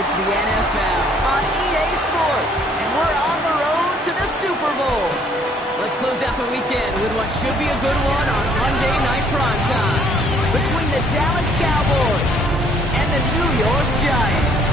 It's the NFL on EA Sports, and we're on the road to the Super Bowl. Let's close out the weekend with what should be a good one on Monday Night Primetime between the Dallas Cowboys and the New York Giants.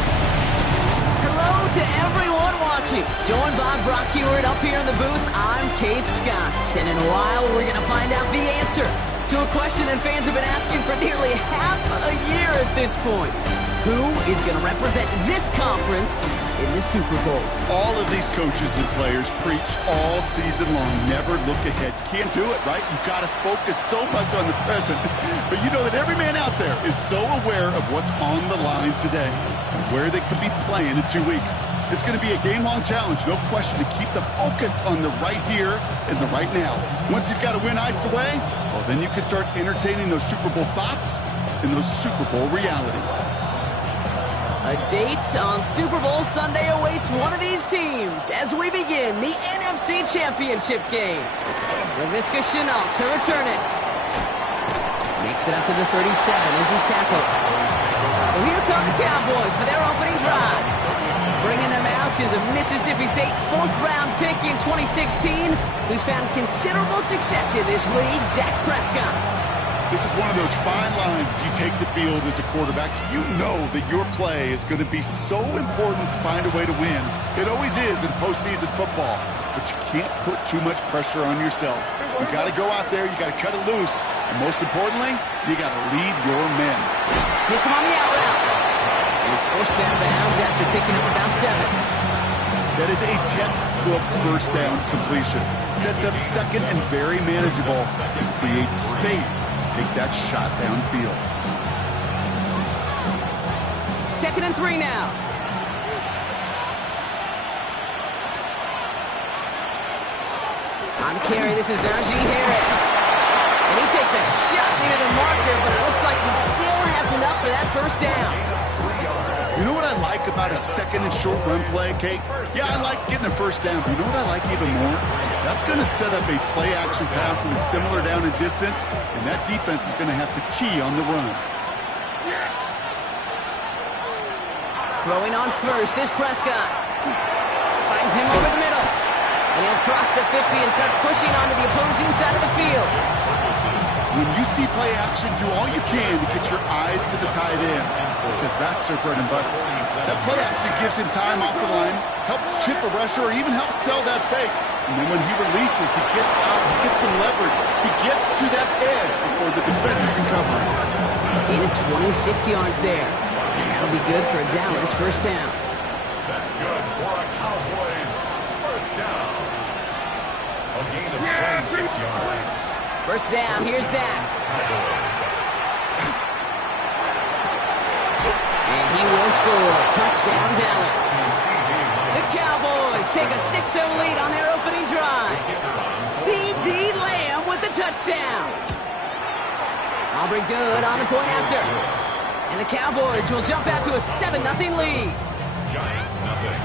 Hello to everyone watching. Joined by Brock Heward up here in the booth, I'm Kate Scott. And in a while, we're going to find out the answer to a question that fans have been asking for nearly half a year at this point. Who is going to represent this conference in the Super Bowl? All of these coaches and players preach all season long, never look ahead. You can't do it, right? You've got to focus so much on the present. But you know that every man out there is so aware of what's on the line today and where they could be playing in 2 weeks. It's going to be a game-long challenge, no question, to keep the focus on the right here and the right now. Once you've got a win iced away, well, then you can start entertaining those Super Bowl thoughts and those Super Bowl realities. A date on Super Bowl Sunday awaits one of these teams as we begin the NFC Championship game. Laviska Shenault to return it. Makes it up to the 37 as he's tackled. Well, here come the Cowboys for their opening drive. Bringing them out is a Mississippi State fourth-round pick in 2016 who's found considerable success in this league, Dak Prescott. This is one of those fine lines as you take the field as a quarterback. You know that your play is going to be so important to find a way to win. It always is in postseason football, but you can't put too much pressure on yourself. You got to go out there, you got to cut it loose, and most importantly, you got to lead your men. Hits him on the out route. He's forced down bounds after picking up about 7. That is a textbook first down completion. Sets up second and very manageable. Creates space to take that shot downfield. 2nd and 3 now. On the carry, this is NYG Harris. And he takes a shot near the marker, but it looks like he still has enough for that first down. You know what I like about a second and short run play, Kate? Yeah, I like getting a first down, but you know what I like even more? That's going to set up a play-action pass that is similar down in distance, and that defense is going to have to key on the run. Throwing on first is Prescott. Finds him over the middle. And he'll cross the 50 and start pushing onto the opposing side of the field. When you see play action, do all you can to get your eyes to the tight end, because that's their bread and butter. That play action gives him time off the line, helps chip a rusher, or even helps sell that fake. And then when he releases, he gets out, he gets some leverage. He gets to that edge before the defender can cover him. Gain of 26 yards there. And that'll be good for a Dallas first down. That's good for a Cowboys first down. A gain of 26 yards. First down, here's Dak. And he will score. Touchdown, Dallas. The Cowboys take a 6-0 lead on their opening drive. C.D. Lamb with the touchdown. Aubrey good on the point after. And the Cowboys will jump out to a 7-0 lead. Giants nothing.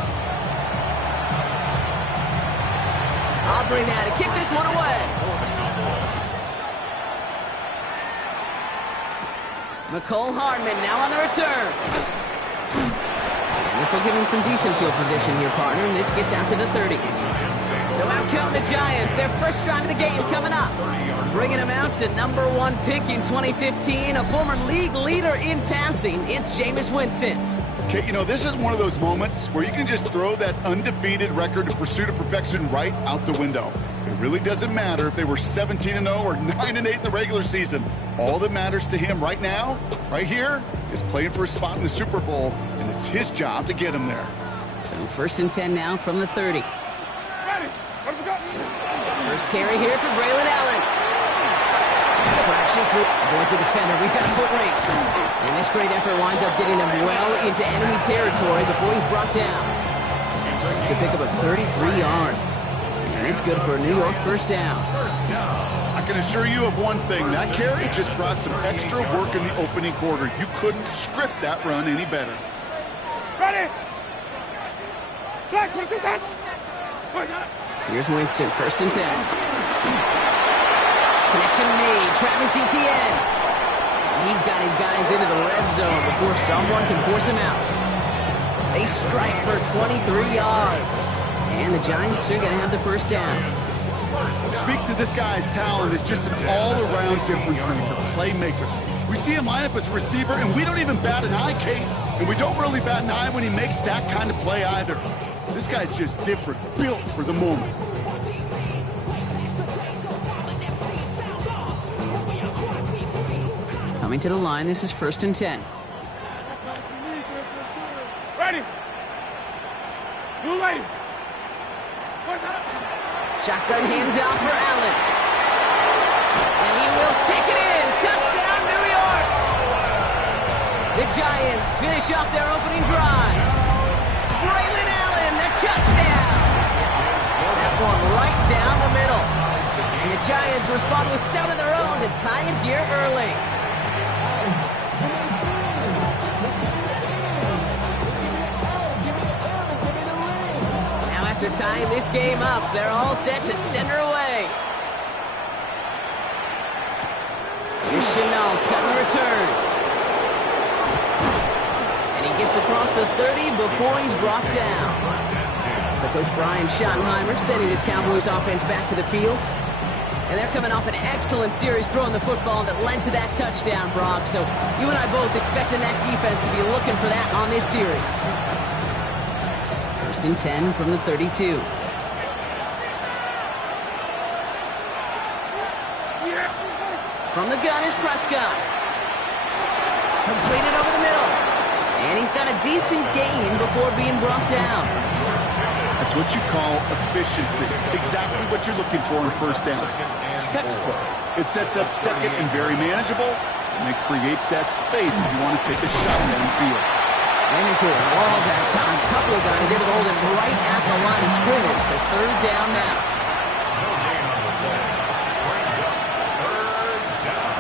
Aubrey now to kick this one away. McCole Hardman now on the return. And this will give him some decent field position here, partner, and this gets out to the 30. So out come the Giants. Their first drive of the game coming up. Bringing them out to #1 pick in 2015, a former league leader in passing. It's Jameis Winston. Okay, you know, this is one of those moments where you can just throw that undefeated record of pursuit of perfection right out the window. It really doesn't matter if they were 17-0 or 9-8 in the regular season. All that matters to him right now, right here, is playing for a spot in the Super Bowl, and it's his job to get him there. So 1st and 10 now from the 30. First carry here for Braylon Allen. Crashes, avoids a defender. We've got a foot race. And this great effort winds up getting him well into enemy territory before he's brought down. It's a pickup of 33 yards. And it's good for a New York first down. I can assure you of one thing. That carry just brought some extra work in the opening quarter. You couldn't script that run any better. Ready? Here's Winston, 1st and 10. Connection made, Travis Etienne. He's got his guys into the red zone before someone can force him out. They strike for 23 yards. And the Giants are going to have the first down. Speaks to this guy's talent as just an all-around difference maker, playmaker. We see him line up as a receiver, and we don't even bat an eye, Kate. And we don't really bat an eye when he makes that kind of play either. This guy's just different, built for the moment. Coming to the line, this is 1st and 10. Ready. You ready. Shotgun handoff for Allen. And he will take it in. Touchdown, New York. The Giants finish off their opening drive. Braylon Allen, the touchdown. That one right down the middle. And the Giants respond with 7 of their own to tie it here early. After tying this game up, they're all set to send her away. Here's Chenault on the return. And he gets across the 30 before he's brought down. So Coach Brian Schottenheimer sending his Cowboys offense back to the field. And they're coming off an excellent series throwing the football that led to that touchdown, Brock. So you and I both expecting that defense to be looking for that on this series. 1st and 10 from the 32. From the gun is Prescott. Completed over the middle. And he's got a decent gain before being brought down. That's what you call efficiency. Exactly what you're looking for in 1st down. Textbook. It sets up 2nd and very manageable, and it creates that space if you want to take a shot down the field. Ran into a wall that time. A couple of guys able to hold him right at the line of scrimmage. So 3rd down now. No gain on the play. Brings up 3rd down.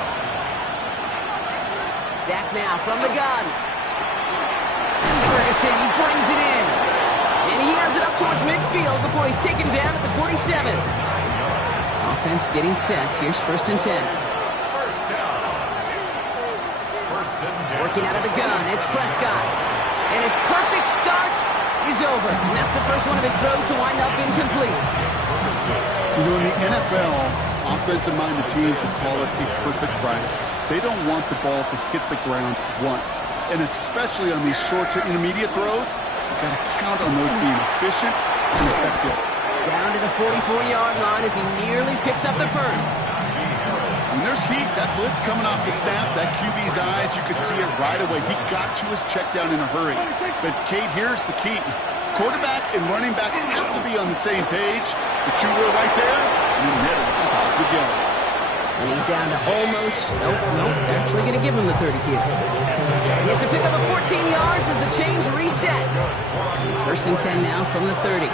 Dak now from the gun. That's Ferguson. He brings it in. And he has it up towards midfield before he's taken down at the 47. Offense getting set. Here's 1st and 10. 1st down. 1st and 10. Working out of the gun. It's Prescott. And his perfect start is over. And that's the first one of his throws to wind up incomplete. You know, in the NFL, offensive-minded teams will call it a perfect Friday. They don't want the ball to hit the ground once. And especially on these short to intermediate throws, you've got to count on those being efficient and effective. Down to the 44-yard line as he nearly picks up the first. When there's heat, that blitz coming off the snap, that QB's eyes, you could see it right away. He got to his check down in a hurry. But, Kate, here's the key. Quarterback and running back have to be on the same page. The two were right there, and he netted some positive yards. And he's down to almost, nope, they're actually going to give him the 30 here. He has to pick up a 14 yards as the chains reset. So 1st and 10 now from the 30.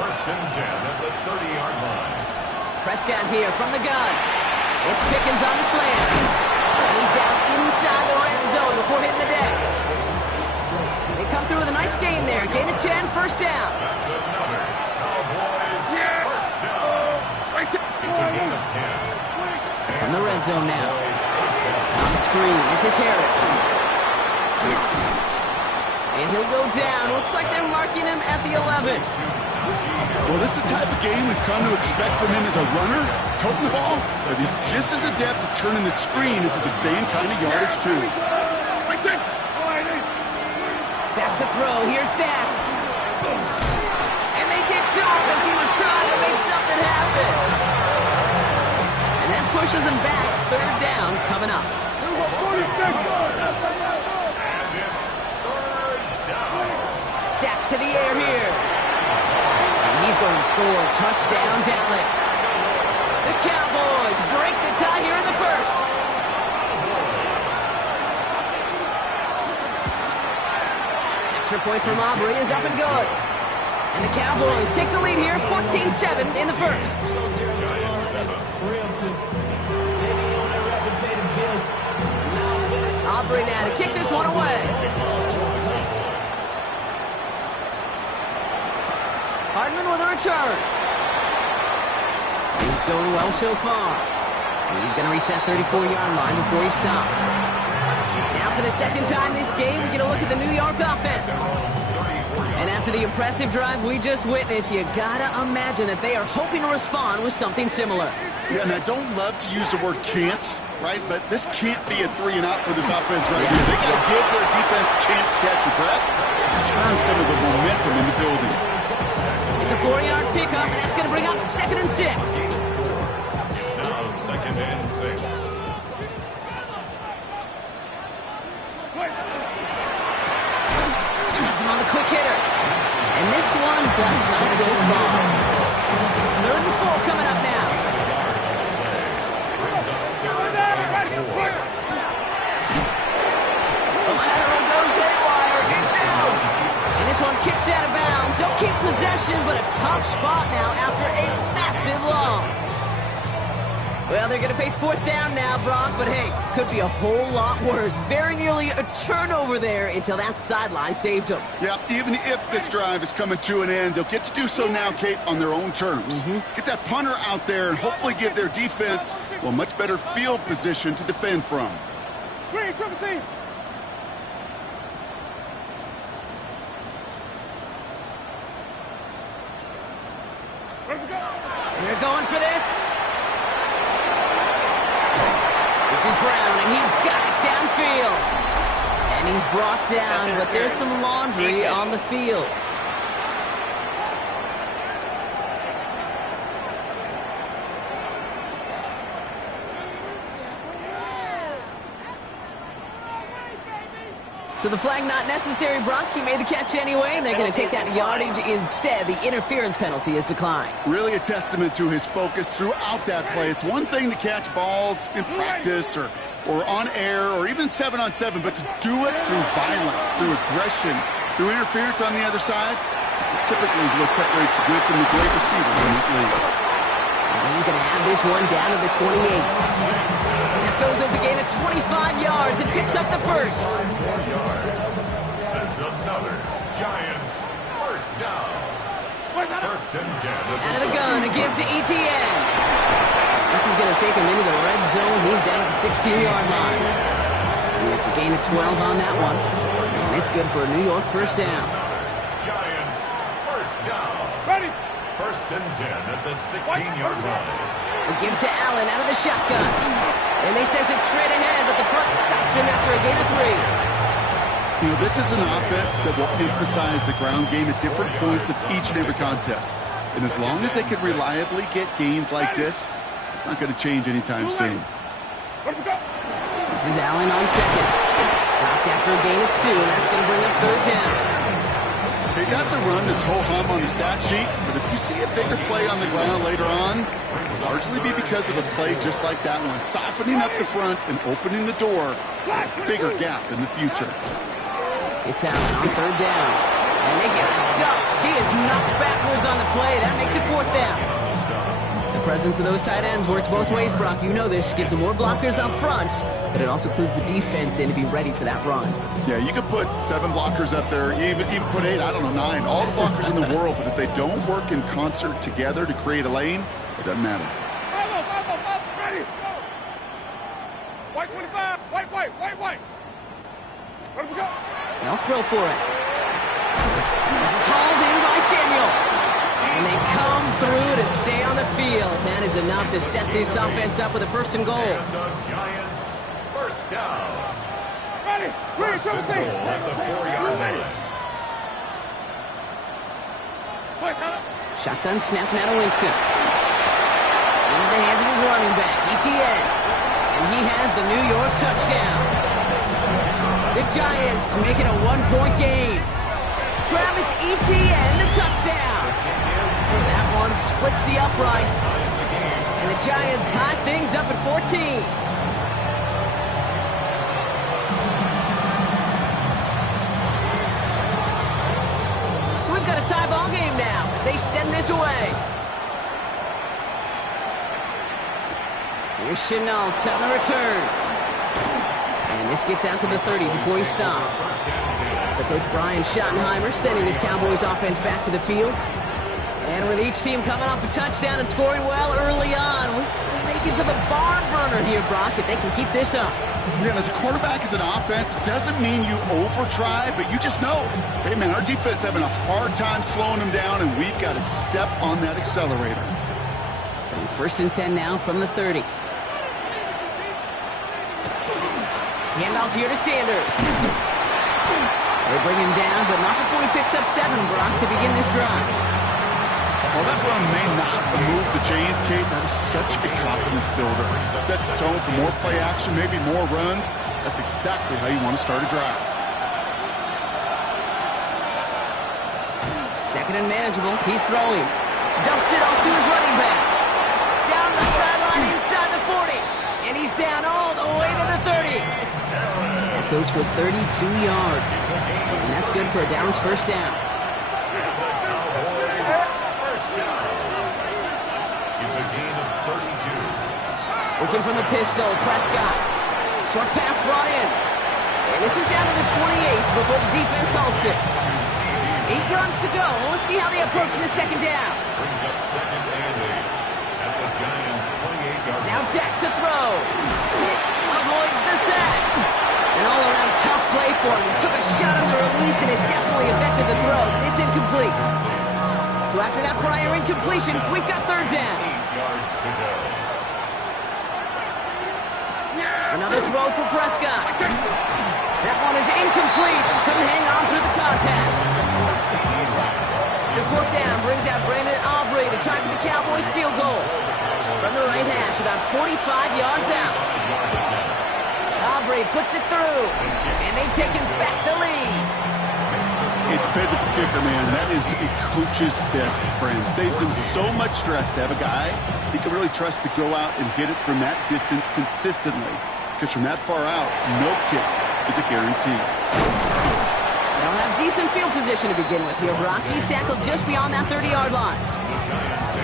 1st and 10 at the 30-yard line. Prescott here from the gun. It's Pickens on the slant. And he's down inside the red zone before hitting the deck. They come through with a nice gain there. Gain of 10, 1st down. That's another Cowboys 1st down. It's a gain of 10. From the red zone now. On the screen, this is Harris. And he'll go down. Looks like they're marking him at the 11. Well, this is the type of game we've come to expect from him as a runner, toting the ball, but he's just as adept at turning the screen into the same kind of yardage, too. Back to throw. Here's Dak. And they get to him as he was trying to make something happen. And that pushes him back. 3rd down coming up. And it's 3rd down. Dak to the air here. He's going to score. Touchdown, Dallas. The Cowboys break the tie here in the 1st. Extra point from Aubrey is up and good. And the Cowboys take the lead here, 14-7 in the 1st. Aubrey now to kick this one away. Hardman with a return. He's going well so far. He's going to reach that 34-yard line before he stopped. Now for the second time this game, we get a look at the New York offense. And after the impressive drive we just witnessed, you gotta imagine that they are hoping to respond with something similar. Yeah, and I don't love to use the word can't, right? But this can't be a 3-and-out for this offense right here. They gotta give their defense a chance to catch your breath and turn some of the momentum in the building. It's a 4-yard pickup, and that's gonna bring up 2nd and 6. It's now 2nd and 6. Has him on the quick hitter. And this one does not go far. 3rd and 4 coming up now. The lateral goes haywire. It's out. And this one kicks out of bounds. They'll keep possession, but a tough spot now after a massive loss. Well, they're going to face 4th down now, Brock, but hey, could be a whole lot worse. Very nearly a turnover there until that sideline saved them. Yeah, even if this drive is coming to an end, they'll get to do so now, Kate, on their own terms. Get that punter out there and hopefully give their defense a much better field position to defend from. Green, triple team. They're going for this. This is Brown, and he's got it downfield. And he's brought down, but there's some laundry on the field. So the flag not necessary, Brock. He made the catch anyway, and they're going to take that yardage instead. The interference penalty is declined. Really a testament to his focus throughout that play. It's one thing to catch balls in practice or on air or even 7-on-7, but to do it through violence, through aggression, through interference on the other side, typically is what separates the good from the great receivers in this league. And he's going to have this one down to the 28. That goes as a gain of 25 yards and picks up the first. 4 yards. That's another Giants first down. 1st and 10. Out of the gun to give to ETN. This is going to take him into the red zone. He's down at the 16-yard line. And it's a gain of 12 on that one. And it's good for a New York first down. Giants first down. Ready. 1st and 10 at the 16-yard line. They give to Allen out of the shotgun. And they sense it straight ahead, but the front stops him after a gain of 3. You know, this is an offense that will emphasize the ground game at different points of each and every contest. And as long as they can reliably get gains like this, it's not going to change anytime soon. This is Allen on second. Stopped after a gain of 2, and that's going to bring up 3rd down. Hey, that's a run to toe-hum on the stat sheet, but if you see a bigger play on the ground later on, it'll largely be because of a play just like that one, softening up the front and opening the door for a bigger gap in the future. It's Allen on 3rd down. And they get stuffed. He is knocked backwards on the play. That makes it 4th down. The presence of those tight ends works both ways, Brock. You know this. Gives them more blockers up front, but it also clues the defense in to be ready for that run. Yeah, you could put 7 blockers up there, even put 8, I don't know, 9, all the blockers in the world, but if they don't work in concert together to create a lane, it doesn't matter. Ready. White 25. White. Let him go. They'll throw for it. This is hauled in by Samuel. And they come through to stay on the field. That is enough to set this offense up with a 1st and goal. And the Giants first down. Ready. Green, First and triple team. goal at the 4-yard line. Shotgun snap now to Winston. Into the hands of his running back, ETN. And he has the New York touchdown. The Giants make it a 1-point game. Travis Etienne, the touchdown. That one splits the uprights. And the Giants tie things up at 14. So we've got a tie ball game now as they send this away. Here's Chenault on the return. And this gets out to the 30 before he stops. So Coach Brian Schottenheimer sending his Cowboys offense back to the field. And with each team coming off a touchdown and scoring well early on, we may makings of a barn burner here, Brock, if they can keep this up. Yeah, and as a quarterback, as an offense, doesn't mean you over-try, but you just know, hey, man, our defense having a hard time slowing them down, and we've got to step on that accelerator. So 1st and 10 now from the 30. Handoff here to Sanders. They bring him down, but not before he picks up 7, Brock, to begin this drive. While that run may not move the chains, Kate, that is such a confidence builder. It sets the tone for more play action, maybe more runs. That's exactly how you want to start a drive. 2nd and manageable. He's throwing. Dumps it off to his running back. Down the sideline inside the 40. And he's down all the way to the 30. That goes for 32 yards. And that's good for a Dallas 1st down. It's a gain of 32. Working from the pistol, Prescott. Short pass brought in. And this is down to the 28 before the defense halts it. 8 yards to go. Let's see how they approach this 2nd down. Brings up 2nd and 8 at the Giants' 28-yard line. Now Dak to throw. Avoids the sack. An all-around tough play for him. He took a shot on the release, and it definitely affected the throw. It's incomplete. So after that prior incompletion, we've got 3rd down. 8 yards to go. Another throw for Prescott. That one is incomplete. Couldn't hang on through the contact. So 4th down brings out Brandon Aubrey to try for the Cowboys field goal. From the right hash, about 45 yards out. Aubrey puts it through, and they've taken back the lead. Independent kicker, man, that is a coach's best friend. Saves him so much stress to have a guy he can really trust to go out and hit it from that distance consistently. Because from that far out, no kick is a guarantee. They'll have decent field position to begin with here. Brock, he's tackled just beyond that 30-yard line.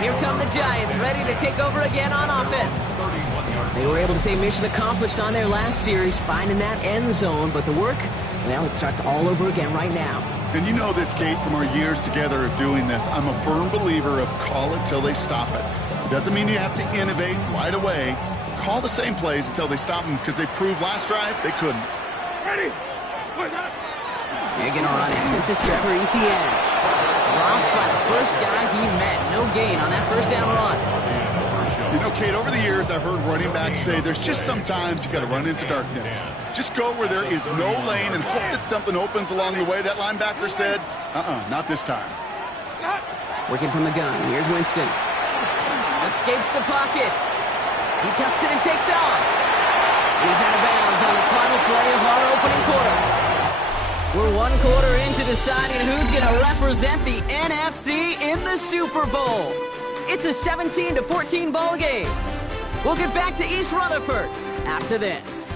Here come the Giants, ready to take over again on offense. They were able to say mission accomplished on their last series, finding that end zone, but the work, well, it starts all over again right now. And you know this, Kate, from our years together of doing this. I'm a firm believer of call it till they stop it. It doesn't mean you have to innovate right away. Call the same plays until they stop them, because they proved last drive they couldn't. Ready? They're going to run it. This is Trevor Etienne. Dropped by the first guy he met. No gain on that 1st down run. You know, Kate, over the years, I've heard running backs say there's just sometimes you got to run into darkness. Just go where there is no lane and hope that something opens along the way. That linebacker said, not this time. Working from the gun. Here's Winston. Escapes the pocket. He tucks it and takes off. He's out of bounds on the final play of our opening quarter. We're 1 quarter into deciding who's going to represent the NFC in the Super Bowl. It's a 17-14 ball game. We'll get back to East Rutherford after this.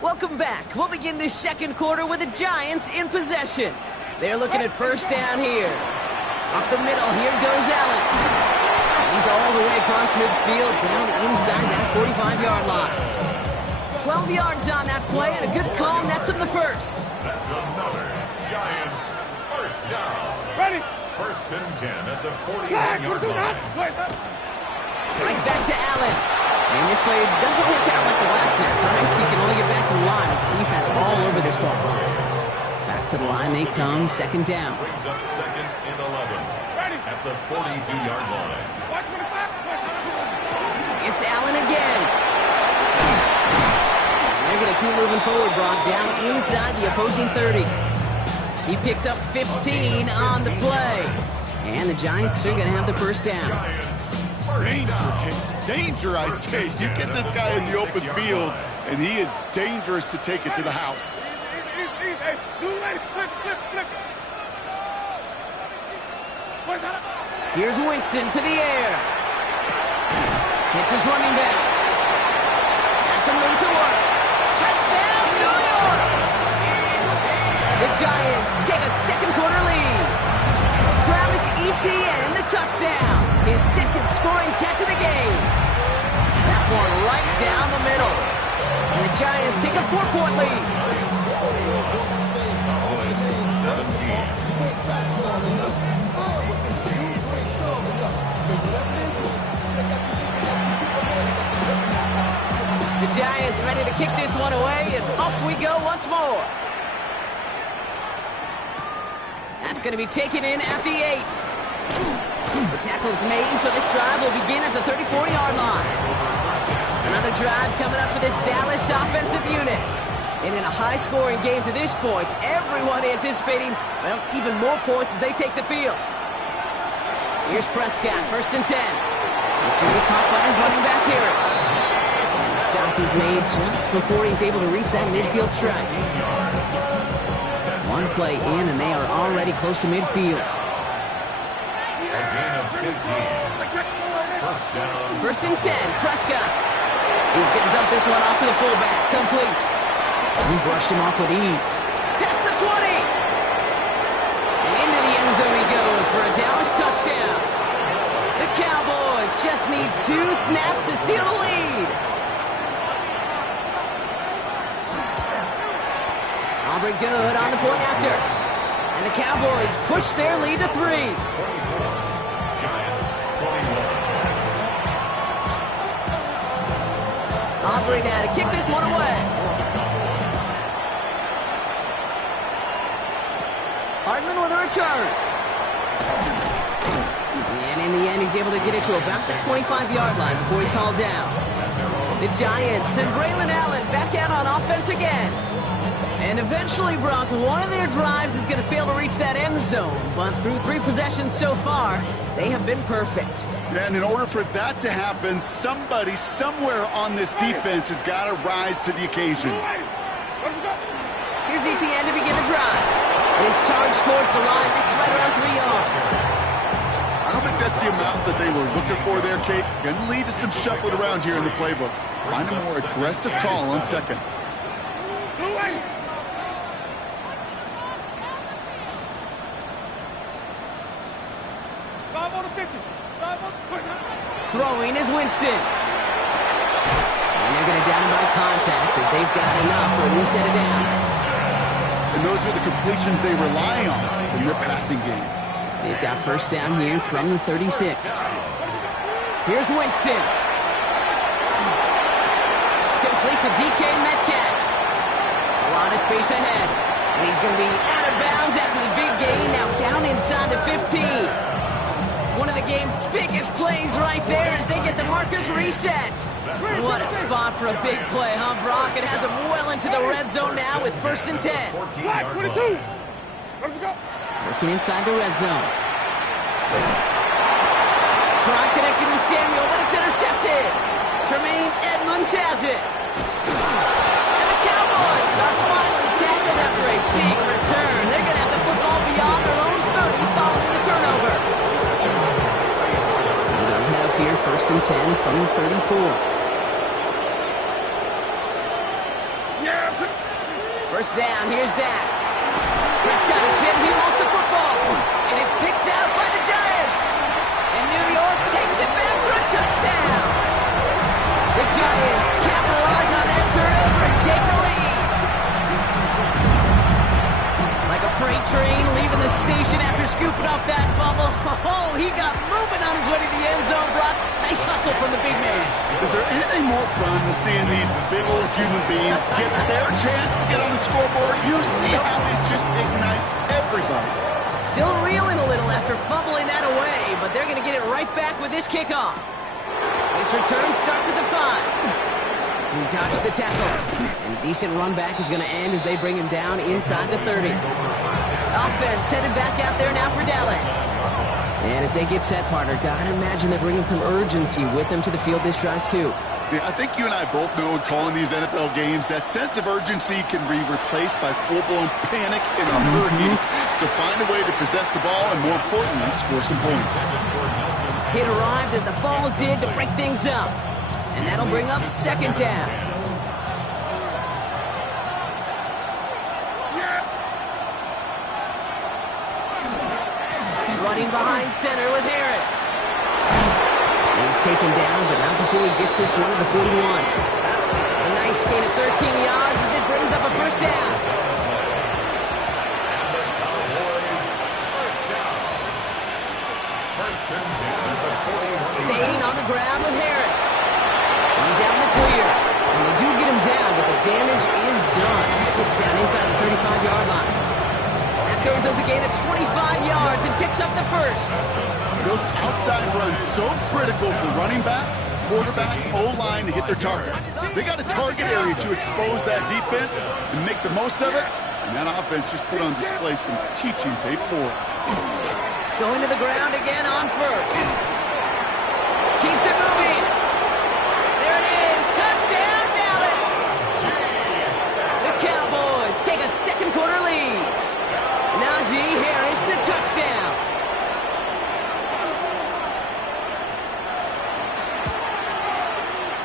Welcome back. We'll begin this 2nd quarter with the Giants in possession. They're looking at 1st down here. Up the middle, here goes Allen. He's all the way across midfield, down inside that 45-yard line. 12 yards on that play, and a good call nets him the 1st. That's another Giants 1st down. Ready? First and 10 at the 41-yard line. Right back to Allen. And this play doesn't work out like the last snap, right? He can only get back to the line as the defense all over this ball. Back to the line they come, second down. Brings up second and 11 at the 42-yard line. It's Allen again. They're going to keep moving forward, Brock, down inside the opposing 30. He picks up 15 on the play. And the Giants are going to have the first down. Danger, Kate. Danger, I say. You get this guy in the open field, and he is dangerous to take it to the house. Here's Winston to the air. Hits his running back. Has some room to work. Touchdown, New York! The Giants take a second quarter lead. Travis Etienne, the touchdown. His second scoring catch of the game. That one right down the middle. And the Giants take a 4-point lead. Cowboys 17. The Giants ready to kick this one away, and off we go once more. That's going to be taken in at the 8. The tackle is made, so this drive will begin at the 34-yard line. Another drive coming up for this Dallas offensive unit. And in a high-scoring game to this point, everyone anticipating, well, even more points as they take the field. Here's Prescott, first and 10. He's going to be caught by his running back, Harris. And the stop is made just before he's able to reach that midfield strike. One play in, and they are already close to midfield. A gain of 15. First down. First and 10, Prescott. He's going to dump this one off to the fullback. Complete. He brushed him off with ease. Past the 20. And into the end zone he goes for a Dallas touchdown. The Cowboys just need 2 snaps to steal the lead. Aubrey good on the point after. And the Cowboys push their lead to 3. 24. Giants 21. Aubrey now to kick this one away. Hardman with a return. And in the end, he's able to get it to about the 25-yard line before he's hauled down. The Giants send Braylon Allen back out on offense again. And eventually, Brock, one of their drives is going to fail to reach that end zone. But through 3 possessions so far, they have been perfect. And in order for that to happen, somebody somewhere on this defense has got to rise to the occasion. Here's Etienne to begin the drive. His charge towards the line, that's right around 3 yards. I don't think that's the amount that they were looking for there, Kate. Going to lead to some shuffling around here in the playbook. Find a more aggressive call on second. Throwing is Winston. And they're going to down him by contact as they've got enough for a new set of downs. And those are the completions they rely on in their passing game. They've got first down here from the 36. Here's Winston. Complete to DK Metcalf. A lot of space ahead. And he's going to be out of bounds after the big gain. Now down inside the 15. One of the game's biggest plays right there as they get the markers reset. What a spot for a big play, huh, Brock? It has him well into the red zone now with first and 10. 22. Working inside the red zone. Try connecting with Samuel, but it's intercepted. Tremaine Edmonds has it. And the Cowboys are finally tackled after a big return. They're going to have the football beyond their own 30 following the turnover. Here, first and 10 from the 34. First down, here's Dak. Prescott is hit, he lost the football. And it's picked out by the Giants. And New York takes it back for a touchdown. The Giants capitalize on that turnover and take the lead. Like a freight train leaving the devastation after scooping up that fumble. Oh, he got moving on his way to the end zone, Brock. Nice hustle from the big man. Is there anything more fun than seeing these big old human beings get their chance to get on the scoreboard? You see how it just ignites everybody. Still reeling a little after fumbling that away, but they're going to get it right back with this kickoff. This return starts at the 5. He dodged the tackle, and a decent run back is going to end as they bring him down inside the 30. Offense headed back out there now for Dallas. And as they get set, partner, gotta imagine they're bringing some urgency with them to the field this drive, too. Yeah, I think you and I both know in calling these NFL games that sense of urgency can be replaced by full-blown panic in a hurry. So find a way to possess the ball and, more importantly, score some points. Hit arrived as the ball did to break things up. And that'll bring up second down. Running behind center with Harris. He's taken down, but not before he gets this one to the 41. A nice gain of 13 yards as it brings up a first down. Staying on the ground with Harris. He's out in the clear, and they do get him down, but the damage is done. He gets down inside the 35-yard line. That goes as a gain of 25 yards and picks up the first. Those outside runs so critical for running back, quarterback, O-line to hit their targets. They got a target area to expose that defense and make the most of it, and that offense just put on display some teaching tape for it. Going to the ground again on first. Keeps it moving. There it is. Touchdown, Dallas. The Cowboys take a second quarter lead. Najee Harris, the touchdown.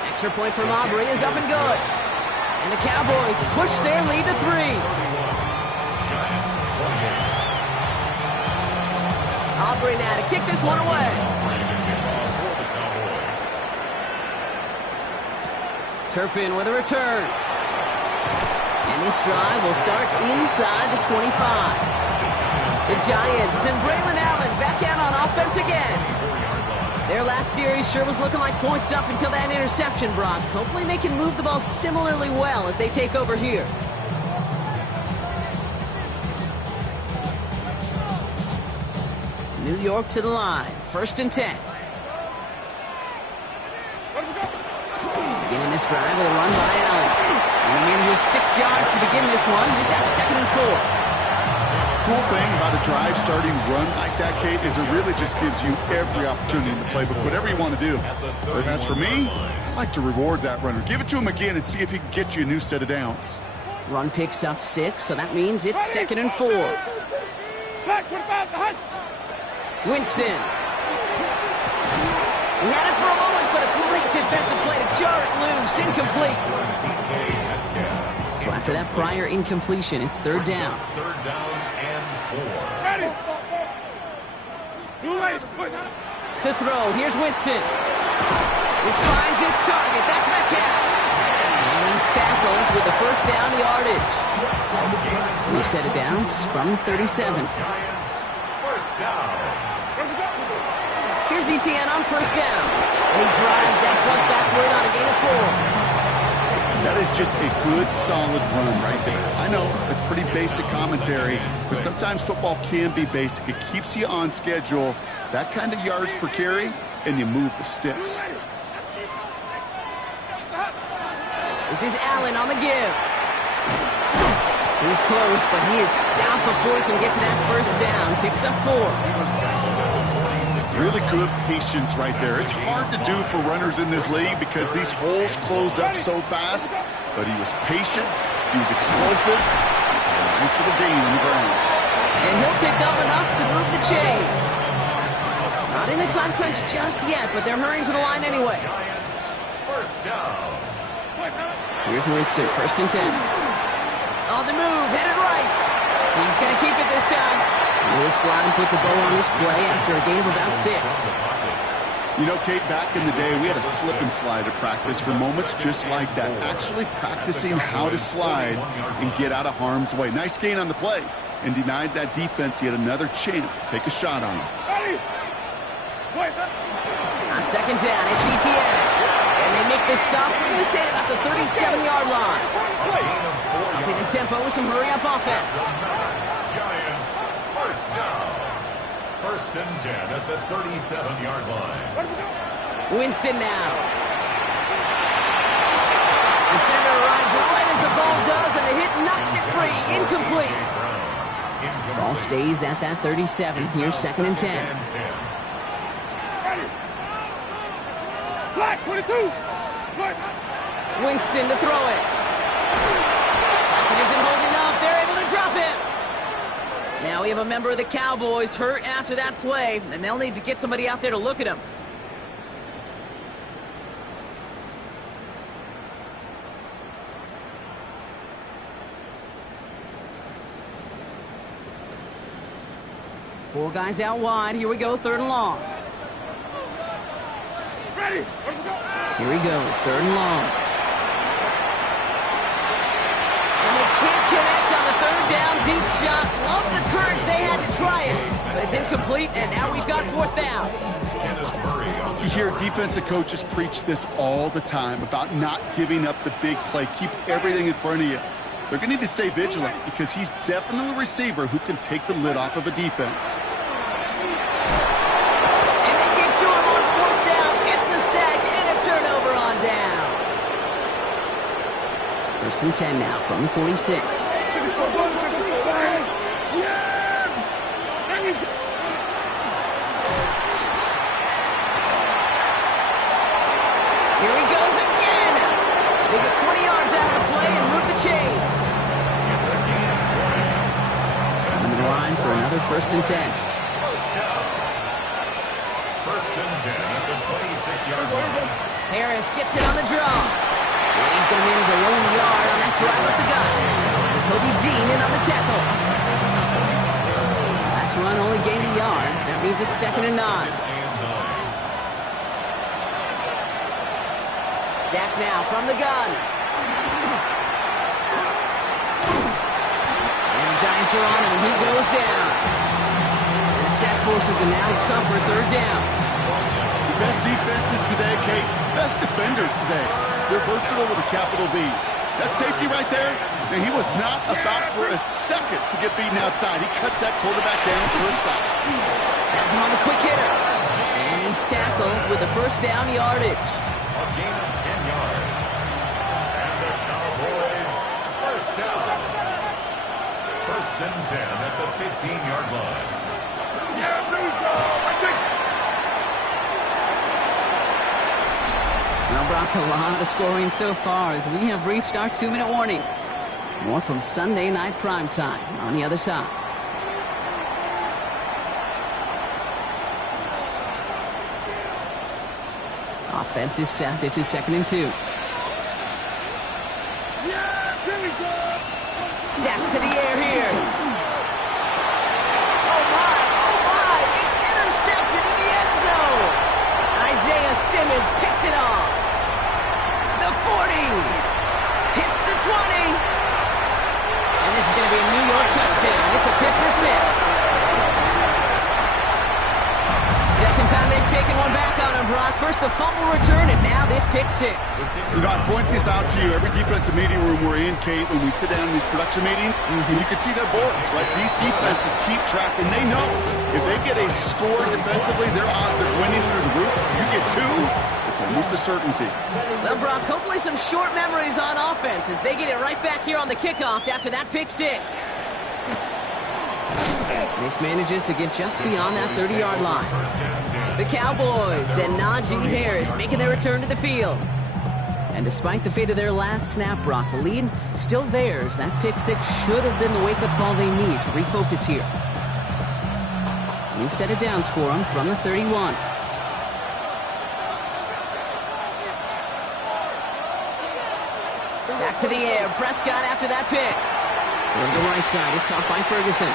Extra point from Aubrey is up and good. And the Cowboys push their lead to 3. Aubrey now to kick this one away. Turpin with a return. And this drive will start inside the 25. The Giants and Braylon Allen back out on offense again. Their last series sure was looking like points up until that interception, Brock. Hopefully they can move the ball similarly well as they take over here. New York to the line. 1st and 10. Beginning this drive with a run by Allen. And he manages 6 yards to begin this one. We've got 2nd and 4. Cool thing about a drive starting run like that, Kate, is it really just gives you every opportunity in the playbook, whatever you want to do. But as for me, I like to reward that runner. Give it to him again and see if he can get you a new set of downs. Run picks up 6, so that means it's 2nd and 4. Black 25, the Hunt. Winston. He had it for a moment, but a great defensive play to jar it loose. Incomplete. So after that prior incompletion, it's 3rd down. 3rd down and 4. Ready. Blue lights. To throw, here's Winston. This finds its target. That's Metcalf. And he's tackled with the 1st down yardage. New set of downs from 37. Giants, 1st down. Here's ETN on 1st down. And he drives that punt backward on a gain of 4. That is just a good, solid run right there. I know it's pretty basic commentary, but sometimes football can be basic. It keeps you on schedule, that kind of yards per carry, and you move the sticks. This is Allen on the give. He's close, but he is stopped before he can get to that 1st down. Picks up 4. Really good patience right there. It's hard to do for runners in this league because these holes close up so fast, but he was patient, he was explosive, nice little gain on the ground. And he'll pick up enough to move the chains. Not in a time crunch just yet, but they're hurrying to the line anyway. Giants, 1st down. Here's Winston, 1st and 10. On the move, headed right. He's going to keep it this time. This slide puts a bow on this play after a gain of about 6. You know, Kate, back in the day, we had a slip and slide at practice for moments just like that. Actually practicing how to slide and get out of harm's way. Nice gain on the play. and denied that defense yet another chance to take a shot on him. Ready? Wait. On second down, it's ETN. And they make the stop, we're going to say, about the 37-yard line. Upping the tempo with some hurry-up offense. Giants, first down. First and 10 at the 37-yard line. Winston now. Defender arrives right as the ball does, and the hit knocks it free. Incomplete. Ball stays at that 37. Here's second and 10. Black 22. Winston to throw it. It isn't holding up. They're able to drop it. Now we have a member of the Cowboys hurt after that play, and they'll need to get somebody out there to look at him. Four guys out wide. Here we go, third and long. Ready? Here he goes, third and long. And they can't connect on the third down deep shot. Love the courage they had to try it, but it's incomplete, and now we've got fourth down. You hear defensive coaches preach this all the time about not giving up the big play. Keep everything in front of you. They're going to need to stay vigilant because he's definitely a receiver who can take the lid off of a defense. And they get to him on fourth down. It's a sack and a turnover on down. First and 10 now from the 46. Here he goes again. They get 20 yards out of the play and move the chains. It's a gain of 20. Coming to the line for another first and 10. First down. First and 10 at the 26-yard line. Harris gets it on the draw. And he's going to manage a lone yard on that drive up the gut. Kobe Dean in on the tackle. Last run only gained a yard. That means it's second and 9. Dak now from the gun. And the Giants are on him, and he goes down. And the sack forces a now tougher third down. The best defenses today, Kate, best defenders today. They're versatile with a capital V. That safety right there, and he was not about for a second to get beaten outside. He cuts that quarterback down for a sack. Has him on the quick hitter. And he's tackled with the first down yardage. A gain of 10 yards. And the Cowboys, first down. First and 10 at the 15-yard line. Well, Brock, a lot of scoring so far as we have reached our 2-minute warning. More from Sunday Night Primetime on the other side. Offense is set. This is second and 2. Dak to the air here. Oh my, it's intercepted in the end zone. Isaiah Simmons picks it off. The 40 hits the 20. And this is going to be a New York touchdown. It's a pick for 6. Second time they've taken one back on him, Brock. First the fumble return, and now this pick 6. You know, I point this out to you every defensive meeting room we're in, Kate, when we sit down in these production meetings, and you can see their boards, right? These defenses keep track, and they know if they get a score defensively, their odds of winning through the roof. You get 2, it's almost a certainty. Well, Brock, hopefully some short memories on offense as they get it right back here on the kickoff after that pick 6. This manages to get just beyond that 30-yard line. The Cowboys and Najee Harris making their return to the field. And despite the fate of their last snap, Brock, the lead still theirs. That pick 6 should have been the wake-up call they need to refocus here. We've set it downs for them from the 31. Back to the air. Prescott after that pick. On the right side is caught by Ferguson.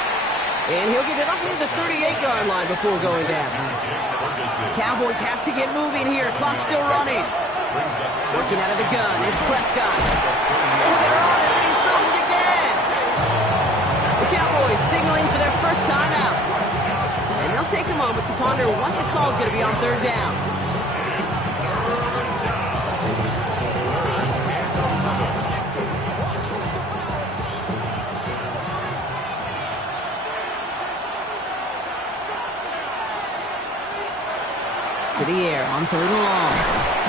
And he'll get it up near the 38-yard line before going down. Cowboys have to get moving here. Clock still running. Working out of the gun. It's Prescott. Oh, they're on him, and he's dropped again. The Cowboys signal first time out. And they'll take a moment to ponder what the call is going to be on third down. To the air on third and long.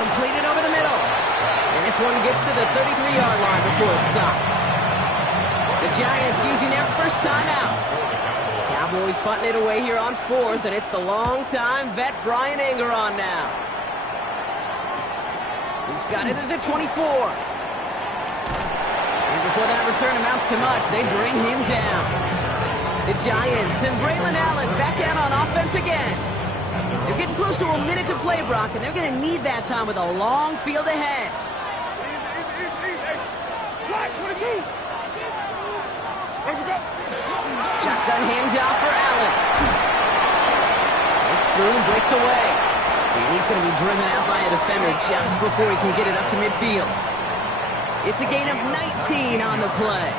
Completed over the middle. And this one gets to the 33-yard line before it's stopped. The Giants using their first time out. Cowboys punting it away here on fourth, and it's the long-time vet Brian Anger on now. He's got it at the 24. And before that return amounts to much, they bring him down. The Giants and Braylon Allen back out on offense again. They're getting close to a minute to play, Brock, and they're going to need that time with a long field ahead. Shotgun handoff for Allen. Breaks through and breaks away. And he's going to be driven out by a defender just before he can get it up to midfield. It's a gain of 19 on the play.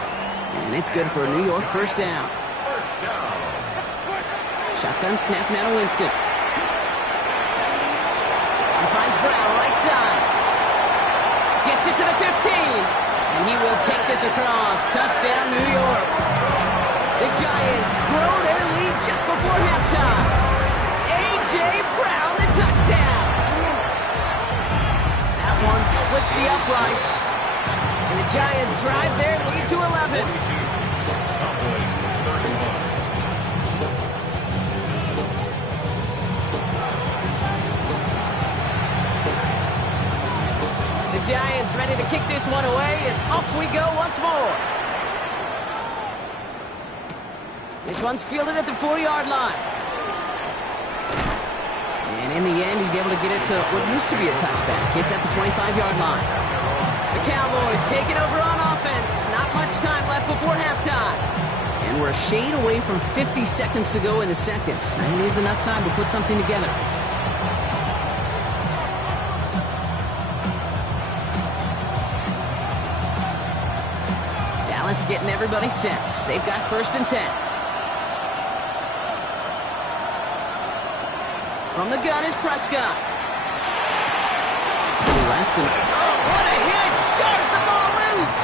And it's good for a New York first down. Shotgun snap now to Winston. He finds Brown right side. Gets it to the 15. And he will take this across. Touchdown, New York. The Giants grow their lead just before halftime. A.J. Brown, the touchdown. That one splits the uprights. And the Giants drive their lead to 11. The Giants ready to kick this one away, and off we go once more. This one's fielded at the 40-yard line. And in the end, he's able to get it to what used to be a touchback. It's at the 25-yard line. The Cowboys taking over on offense. Not much time left before halftime. And we're a shade away from 50 seconds to go in the second. And it is enough time to put something together. Dallas getting everybody set. They've got first and 10. From the gun is Prescott. To the left and... Oh, what a hit! Jars the ball loose!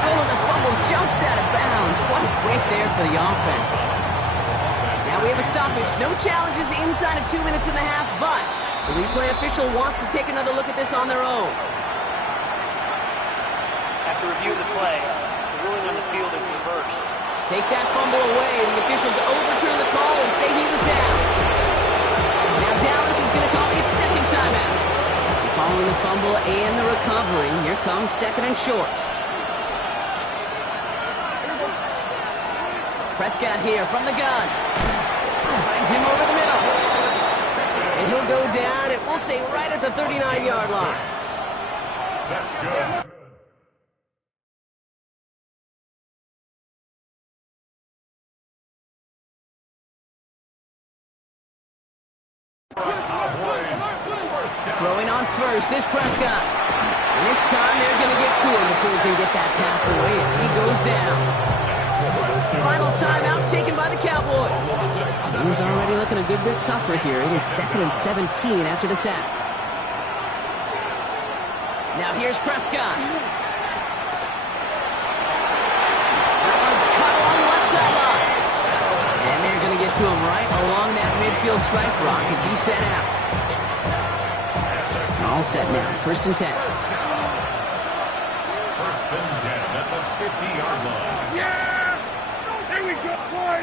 Oh, the fumble jumps out of bounds. What a break there for the offense. Now we have a stoppage. No challenges inside of 2 minutes and a half, but the replay official wants to take another look at this on their own. After reviewing the play, the ruling on the field is reversed. Take that fumble away. The officials overturn the call and say he was down. Now Dallas is going to call its second timeout. So following the fumble and the recovery, here comes second and short. Prescott here from the gun. Finds him over the middle. And he'll go down, and we'll say right at the 39-yard line. That's good. Throwing on first is Prescott. And this time they're going to get to him before he can get that pass away as he goes down. Final timeout taken by the Cowboys. Things already looking a good bit tougher here. It is 2nd and 17 after the sack. Now here's Prescott. That one's cut along the left sideline. And they're going to get to him right along that midfield stripe block as he's set out. All set now. First and 10. First and 10 at the 50-yard line. Yeah! There we go, boy!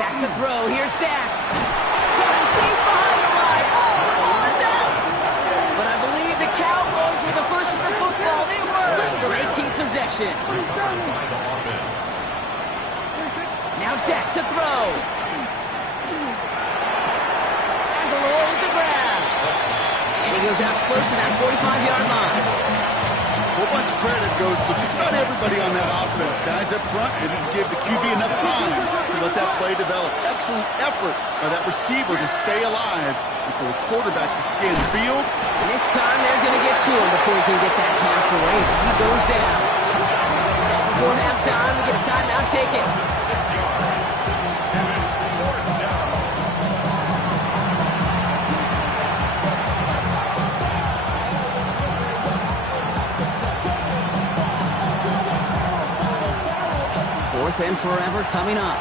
Back to throw. Here's Dak. Coming deep behind the line. Oh, the ball is out! But I believe the Cowboys were the first to the football. They were, so they keep possession. Now Dak to throw. With the grab. And he goes out close to that 45-yard line. A whole bunch of credit goes to just about everybody on that offense. Guys up front didn't give the QB enough time to let that play develop. Excellent effort by that receiver to stay alive and for the quarterback to scan the field. And this time they're going to get to him before he can get that pass away. He goes down. before halftime. We get a timeout taken. 6 yards. And it's 4th down. Fourth and forever coming up.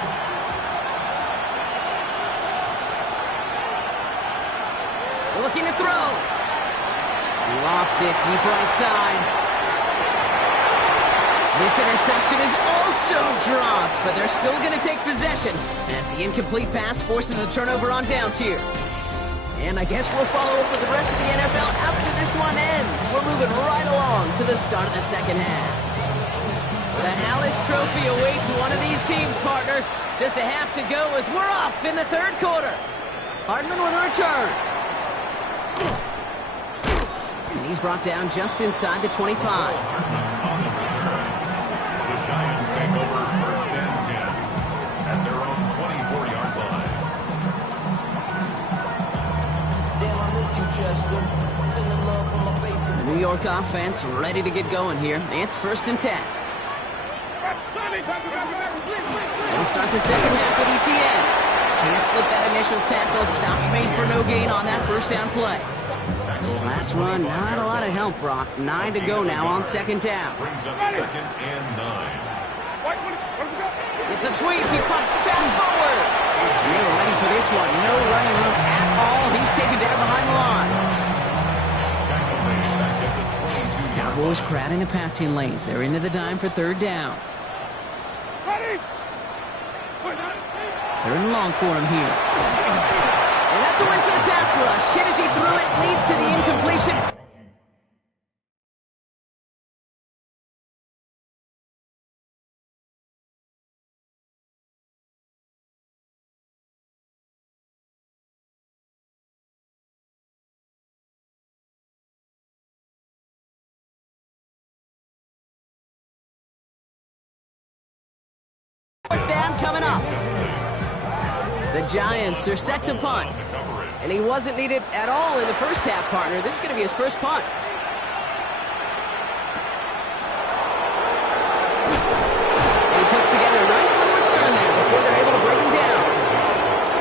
Looking to throw. Lofts it deep right side. This interception is also dropped, but they're still going to take possession as the incomplete pass forces a turnover on downs here. And I guess we'll follow up with the rest of the NFL after this one ends. We're moving right along to the start of the second half. The Hallis Trophy awaits one of these teams, partner. Just a half to go as we're off in the third quarter. Hardman with a return. And he's brought down just inside the 25. On the return. The Giants take over 1st and 10 at their own 24-yard line. Damn, I miss you, Chester. Sending love from my basement. The New York offense ready to get going here. It's 1st and 10. We'll start the second half with ETN. Can't slip that initial tackle. Stops made for no gain on that first down play. Last run, not a lot of help, Brock. 9 to go now on second down. Brings up 2nd and 9. It's a sweep. He pops the pass forward. And they were ready for this one. No running room at all. He's taken down behind the line. Tackle made back at the 22-yard Cowboys line. crowding the passing lanes. They're into the dime for third down. Third and long for him here. And that's a win for the pass rush. Hit as he threw it, leads to the incompletion. Fourth down coming up. The Giants are set to punt. And he wasn't needed at all in the first half, partner. This is going to be his first punt. And he puts together a nice little return there before they're able to break him down.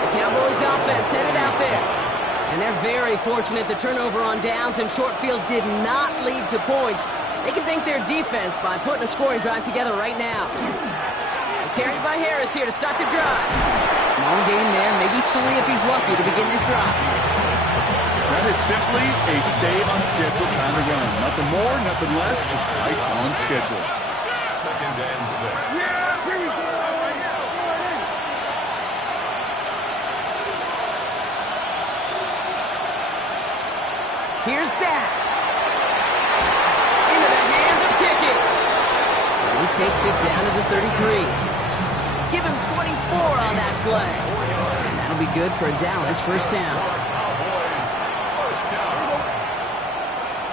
The Cowboys offense headed out there. And they're very fortunate the turnover on downs and short field did not lead to points. They can thank their defense by putting a scoring drive together right now. Carried by Harris here to start the drive. Small gain there, maybe 3 if he's lucky to begin this drive. That is simply a stay on schedule kind of run. Nothing more, nothing less, just right on schedule. 2nd and 6. Yeah, here we go. Here's Dak. Into the hands of Pickett. And he takes it down to the 33. Give him 24 on that play. And that'll be good for a Dallas first down. Cowboys, first down.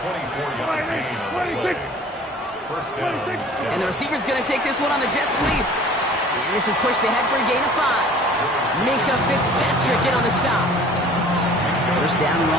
24-yard gain on the play. First down. And the receiver's going to take this one on the jet sweep. And this is pushed ahead for a gain of 5. Minka Fitzpatrick in on the stop. First down run.